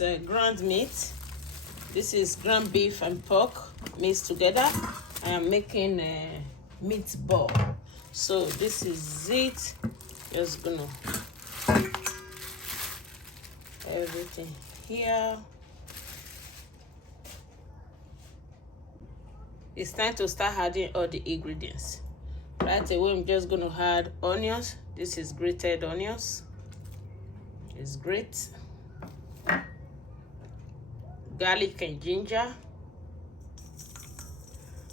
is ground meat. This is ground beef and pork mixed together. I am making a meatball. So this is it. Just gonna everything here. It's time to start adding all the ingredients. Right away, I'm just gonna add onions. This is grated onions. It's great. Garlic and ginger.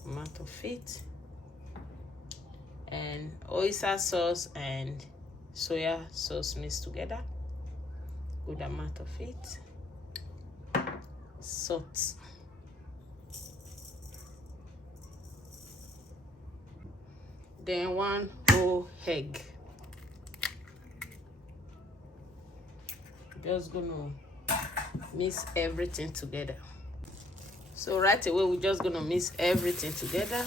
Amount of it. And oyster sauce and soya sauce mixed together. Good amount of it. Salt. Then 1 whole egg. Just gonna mix everything together. So right away, we're just gonna mix everything together.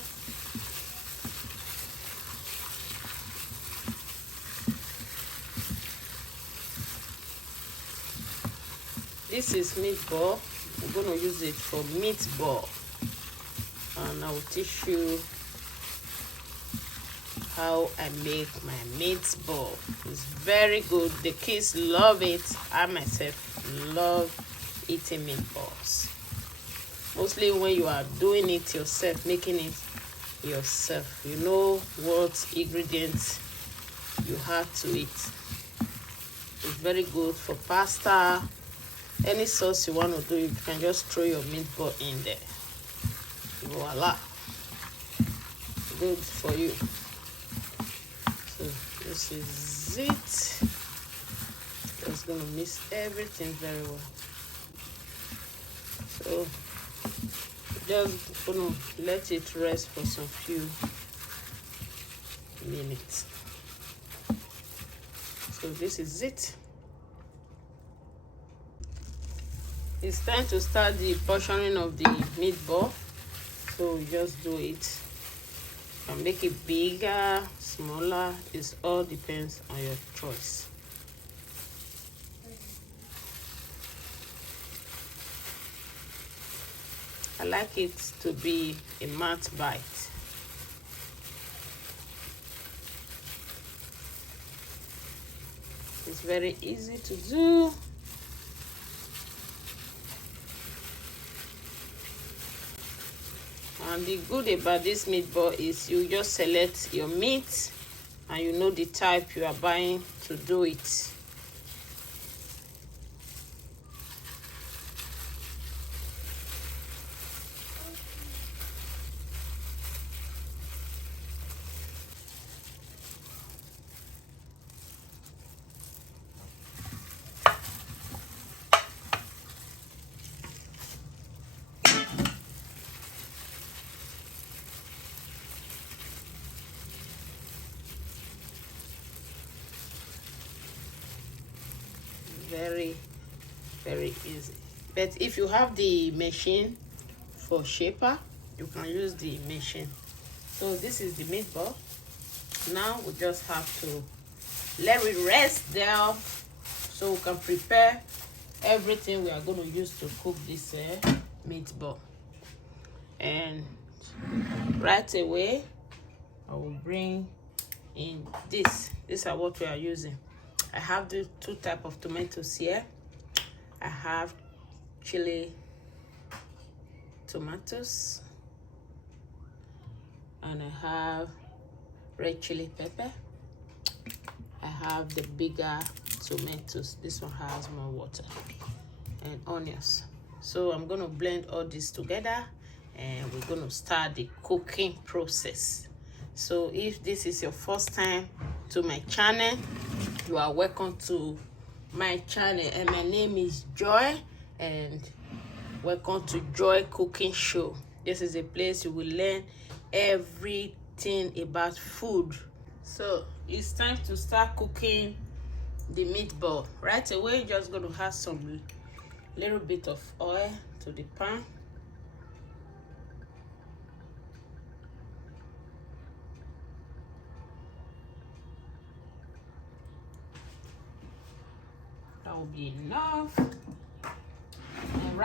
This is meatball. We're gonna use it for meatball, and I will teach you how I make my meatball. It's very good. The kids love it. I myself love eating meatballs. Mostly when you are doing it yourself, making it yourself, you know what ingredients you have to eat. It's very good for pasta. Any sauce you want to do, you can just throw your meatball in there. Voila. Good for you. So this is it. Just gonna mix everything very well. So just gonna let it rest for some few minutes. So this is it. It's time to start the portioning of the meatball. So just do it. You can make it bigger, smaller. It all depends on your choice. I like it to be a matte bite. It's very easy to do. And the good about this meatball is you just select your meat and you know the type you are buying to do it. Very easy. But if you have the machine for shaper, you can use the machine. So this is the meatball. Now we just have to let it rest there so we can prepare everything we are going to use to cook this meatball. And right away I will bring in this. These are what we are using. I have the 2 types of tomatoes here. I have chili tomatoes and I have red chili pepper. I have the bigger tomatoes. This one has more water, and onions. So I'm going to blend all this together and we're going to start the cooking process. So if this is your first time to my channel, you are welcome to my channel, and my name is Joy, and welcome to Joy Cooking Show. This is a place you will learn everything about food. So it's time to start cooking the meatball. Right away, you're just going to add some little bit of oil to the pan. That will be enough.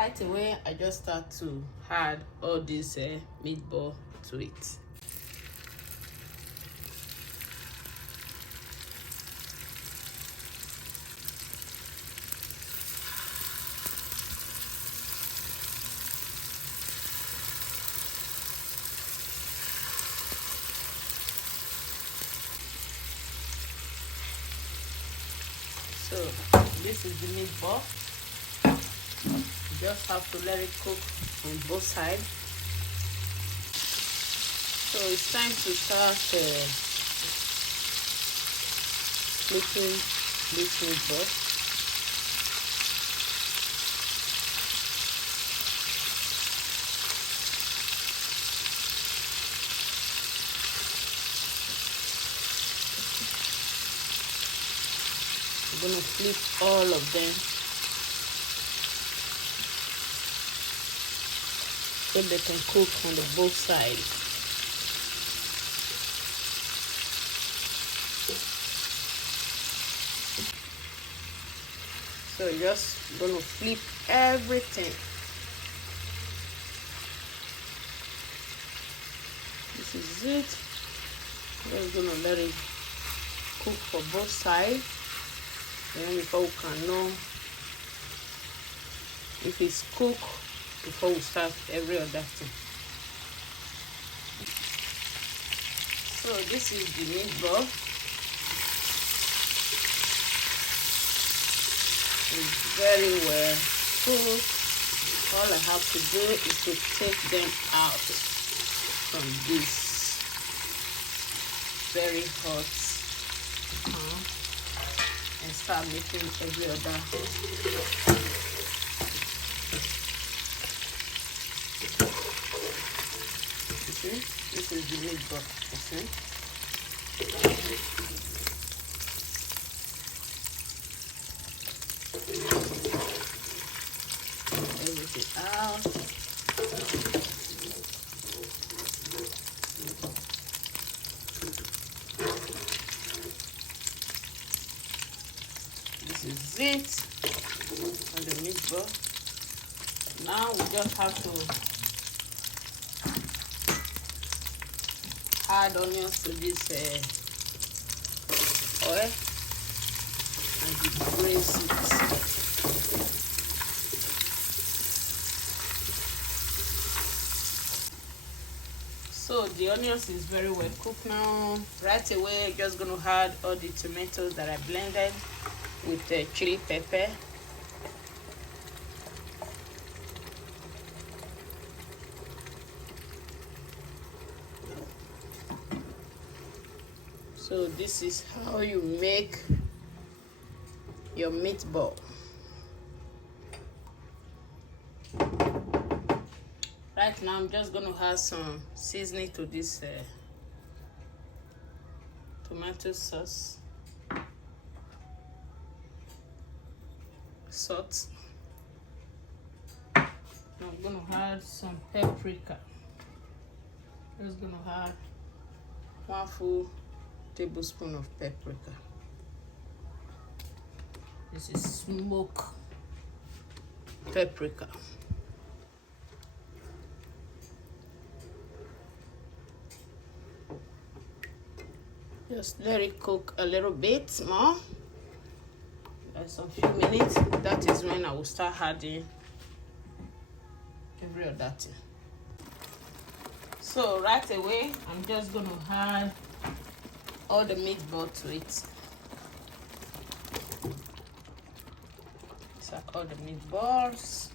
right away I just start to add all this meatball to it. So this is the meatball. You just have to let it cook on both sides. So it's time to start flipping this meatball. I'm gonna flip all of them so they can cook on the both sides. So just gonna flip everything. This is it. Just gonna let it cook for both sides. And before we can know if it's cooked, before we start every other thing. So this is the meatball. It's very well cooked. All I have to do is to take them out from this very hot pan and start making every other. See, this is the meatball. See? Everything out. This is it on the meatball. Now we just have to add onions to this oil and braise it. So the onions is very well cooked now. Right away, just gonna add all the tomatoes that I blended with the chili pepper. So this is how you make your meatball. Right now I'm just going to add some seasoning to this tomato sauce. Salt. I'm going to add some paprika. Just going to add 1 full tablespoon of paprika. This is smoked paprika. Just let it cook a little bit more. Some few minutes. That is when I will start adding every other thing. So right away, I'm just going to add all the meatball to it. So all the meatballs.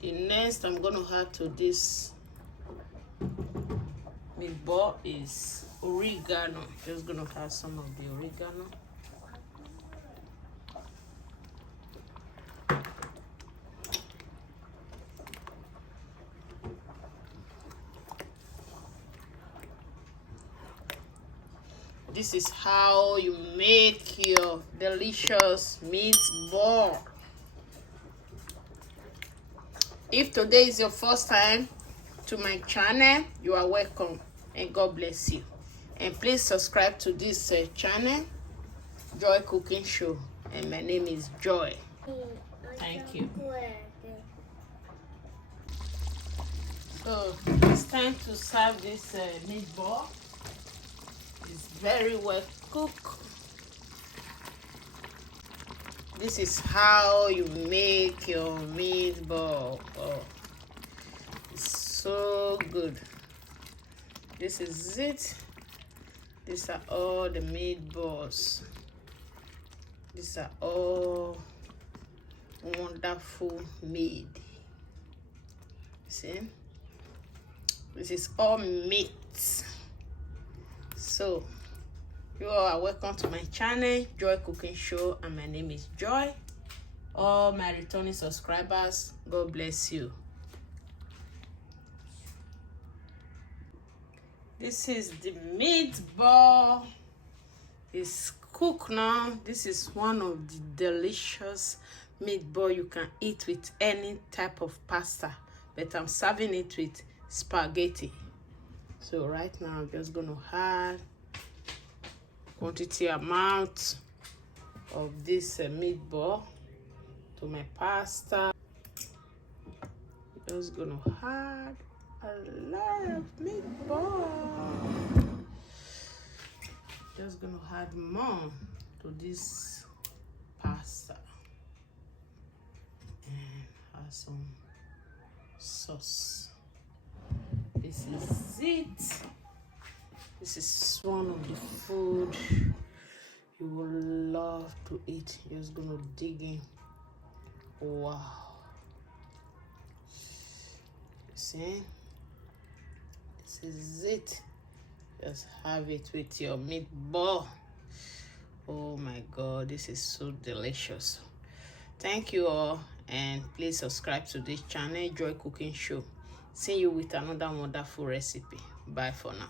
The next I'm going to add to this meatball is oregano. Just going to add some of the oregano. This is how you make your delicious meatball. If today is your first time to my channel, you are welcome and God bless you. And please subscribe to this channel, Joy Cooking Show, and my name is Joy. Thank you. So it's time to serve this meatball. It's very well cooked. This is how you make your meatball. Oh, it's so good. This is it. These are all the meatballs. These are all wonderful made. See? This is all meat. So you all are welcome to my channel, Joy Cooking Show, and my name is Joy. All my returning subscribers, God bless you. This is the meatball. It's cooked now. This is one of the delicious meatball you can eat with any type of pasta, but I'm serving it with spaghetti. So right now I'm just gonna add quantity amount of this meatball to my pasta. Just gonna add a lot of meatball. Just gonna add more to this pasta and add some sauce. This is it. This is one of the food you will love to eat. Just gonna dig in. Wow. See? This is it. Just have it with your meatball. Oh my God, this is so delicious. Thank you all, and please subscribe to this channel, Joy Cooking Show. See you with another wonderful recipe. Bye for now.